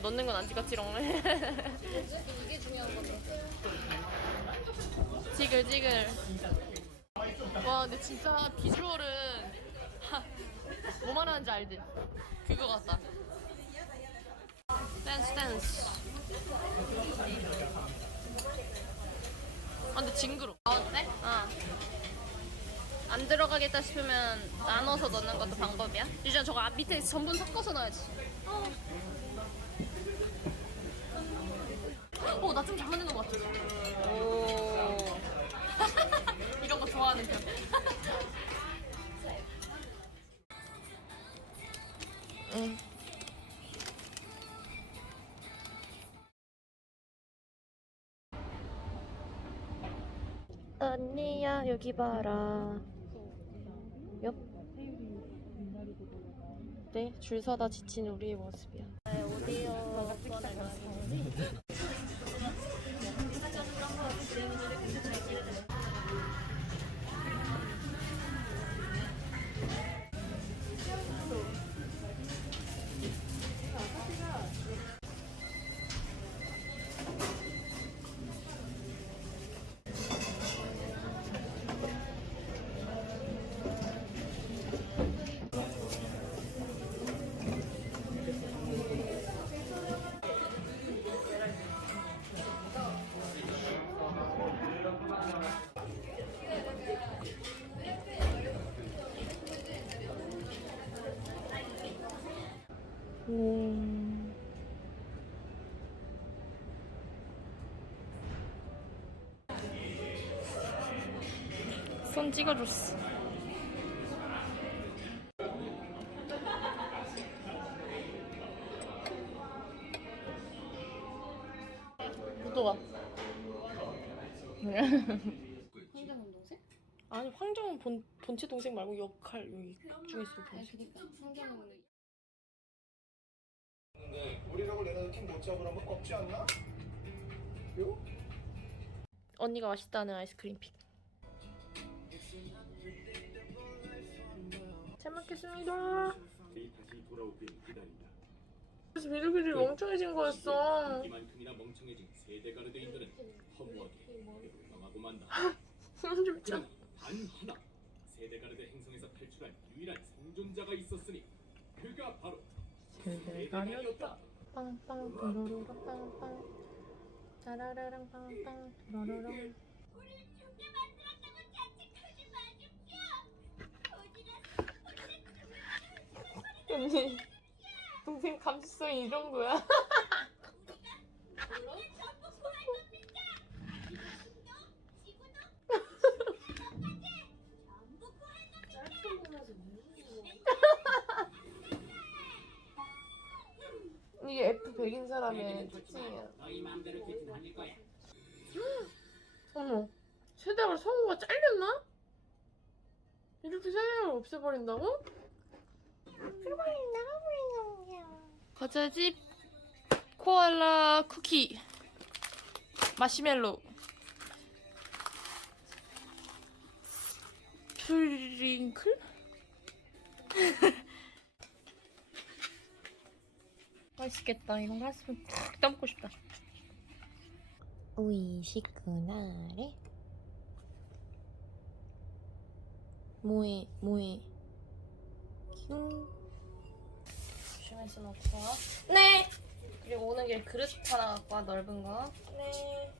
아니 넣는 건 안 찍었지롱. 이게 중요한 건데. 지글지글. 와 근데 진짜 비주얼은 하, 뭐 말하는지 알지? 그거 같다. 댄스 댄스. 아 근데 징그러. 아 어때? 어. 안 들어가겠다 싶으면 나눠서 넣는 것도 방법이야? 유전 저거 앞 밑에 전분 섞어서 넣어야지. 어. 어, 나 좀잘 만드는 것 같아. 오. 이런 거 좋아하는 편. 응. 언니야 여기 봐라. 옆. 네, 줄 서다 지친 우리의 모습이야. 네, 오디오 음. 손 찍어줬어. 구도가. 황정 동생? 아니 황정은 본 본체 동생 말고 역할 여기 중에 있을 아니 동생. 그니까 황정은 근데 내놔도 팀못 잡으라면 없지 않나? 요? 언니가 맛있다는 아이스크림 픽. 잘 먹겠습니다. 다시 돌아오길 기다린다. 그래서 미들기들이 멍청해진 거였어. 이만큼이나 멍청해진 세대 가르드인들은 허무하게 명하고 만다. 좀 짜. 그러나 단 하나 세대 가르드 행성에서 탈출한 유일한 생존자가 있었으니 그가 바로 세대가리였다. 빵빵 도로로로 빵빵. 짜라라랑 빵빵 도로로로. 언니 동생 감수성이 이 정도야? F 100인 사람의 특징이야. 너희 마음대로 기준 아닐 거야. 어머, 세대가 성우가 잘렸나? 이렇게 세대를 없애버린다고? 과자집 코알라 쿠키 마시멜로 프링클? 맛있겠다. 이런 거 했으면 푹 담고 싶다. 오이시 그날에? 뭐해 뭐해? 큐. 조심해서 놓고. 네! 그리고 오는 길에 그릇 하나 갖고 와 넓은 거 네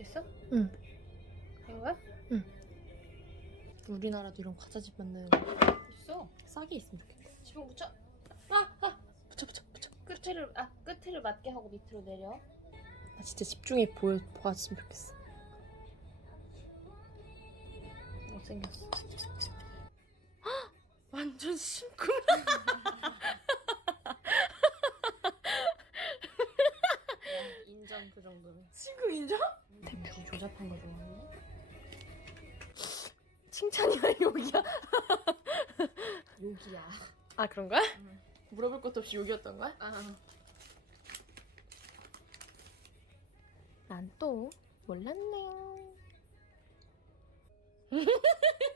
됐어? 응. 된 거야? 우리나라도 이런 과자집 만드는 거 있어 싸게 있으면 좋겠다 지붕 붙여 아! 아! 붙여 붙여 붙여 끝을 아 끝을 맞게 하고 밑으로 내려 나 진짜 집중해 보여 보았으면 좋겠어 못생겼어 완전 심쿵 욕이야. 아 그런 거야? 물어볼 것도 없이 욕이었던 거야? 아. 난 또 몰랐네.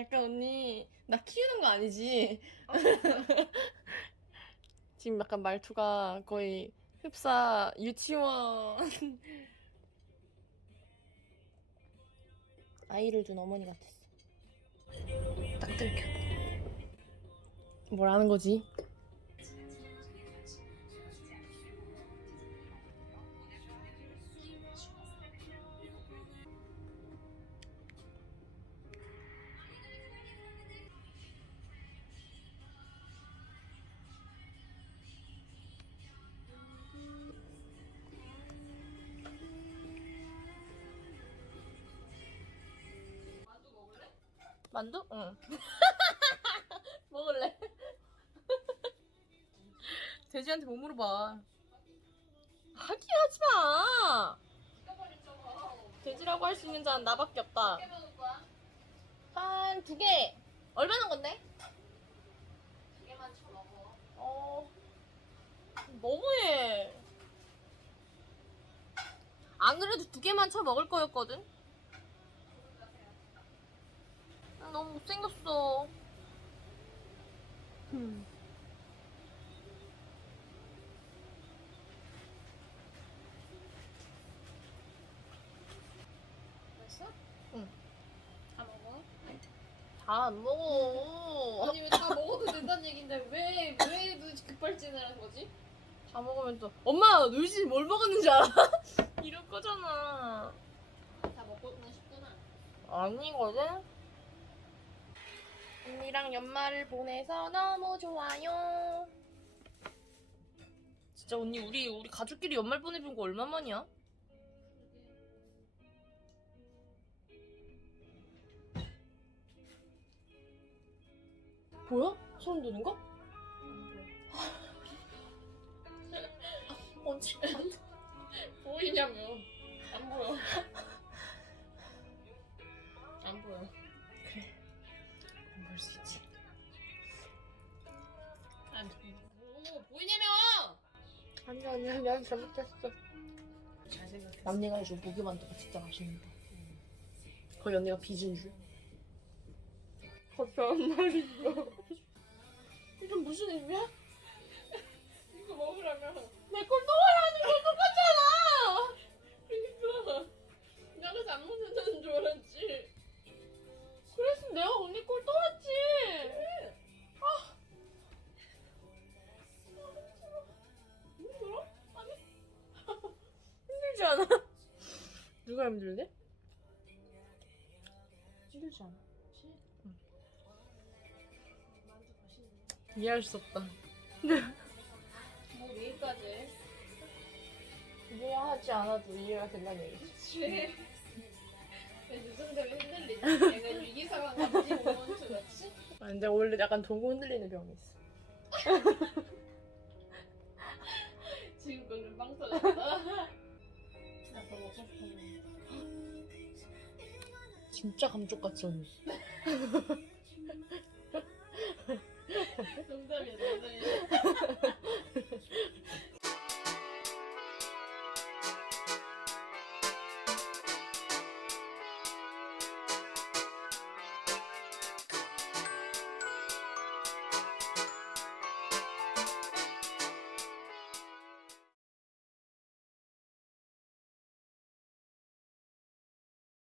약간 언니, 나 키우는 거 아니지? 지금 약간 말투가 거의 흡사 유치원 아이를 둔 어머니 같았어. 딱 들켜. 뭘 하는 거지? 만두? 응. 먹을래? 돼지한테 뭐 물어봐. 하기 하지 마. 돼지라고 할 수 있는 자는 나밖에 없다. 한 두 개. 얼마나 건데? 두 개만 쳐 먹어. 어. 너무해. 안 그래도 두 개만 쳐 먹을 거였거든. 아, 너무 못생겼어. 음. 응. 다 먹어? 다 안 먹어. 아니 왜 다 먹어도 된다는 얘긴데 왜왜 급발진을 한 거지? 다 먹으면 또 엄마 놀지 뭘 먹었는지 알아? 이럴 거잖아. 다 먹고는 싶구나. 아니거든. 언니랑 연말을 보내서 너무 좋아요. 진짜 언니 우리 우리 가족끼리 연말 보내본 거 얼마만이야? 보여? 소름 돋는 거? 언제? 보이냐며 안 보여 안 보여 볼수 있지. 안 보여 뭐 보이냐며 아니 아니 아니 난 잘못했어. 잘생겼어 언니가 해준 고기만두가 진짜 맛있는데. 거의 언니가 빚은 줄. 거참 말이죠. 이건 무슨 의미야? 누가 힘들대? 힘들지 않아. 이해할 수 없다. 뭐 여기까지 이해하지 않아도 이해가 된다는 얘기지. 그치 유승적이 흔들리지 얘가 위기 상황 감지 모먼트 같이 아, 근데 원래 약간 동고 흔들리는 병이 있어. 지금 거는 빵 터졌다 진짜 감쪽같이 생겼어. 농담이야 농담이야